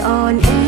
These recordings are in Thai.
on air.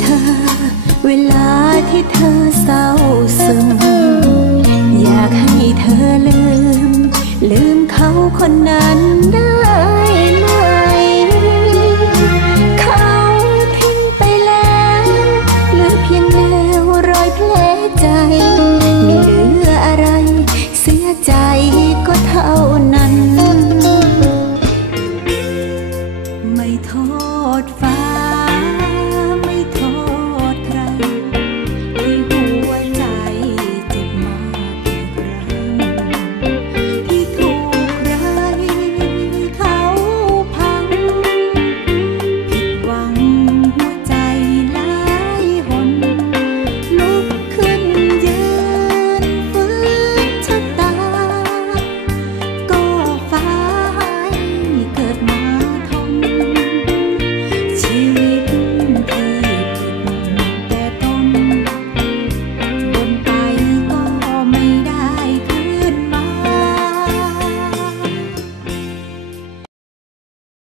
เธอ เวลาที่เธอเศร้าซึมอยากให้เธอลืม ลืมเขาคนนั้นได้ไหม เขาทิ้งไปแล้วเหลือเพียงแนวรอยแผลใจไม่เหลืออะไร เสียใจก็เท่านั้น ไม่โทษฟ้า